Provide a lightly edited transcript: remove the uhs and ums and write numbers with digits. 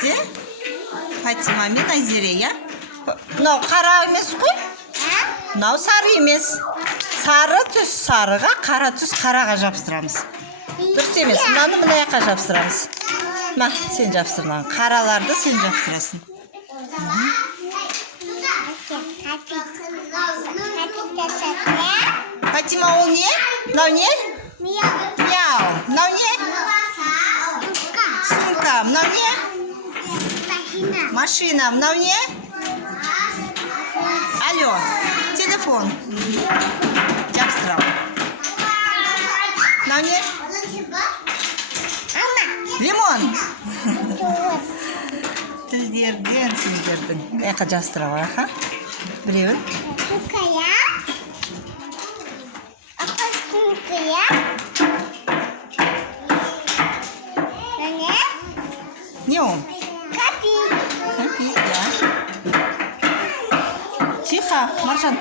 бізде Фатима мен Айзере, иә? Мынау қара емес қой? Мынау сары емес. Сары түс сарыға, қара түс қараға жабыстырамыз. Дұрыс емес. Мынаны мына жаққа жабыстырамыз. Ма, сен жабыстыр мынаны. Қараларды сен жабыстырасың. Фатима, ол не? Мынау не? Мяу. Мынау не? Сумка. Мынау не? Машина. Мынау не? Алло. Телефон. Жабыстырам. Мынау не? Лимон. Тілдерден сендердің. Яқа жабыстырам, аха. Біреуін. Не он? Копик, да. Тихо, Маржан.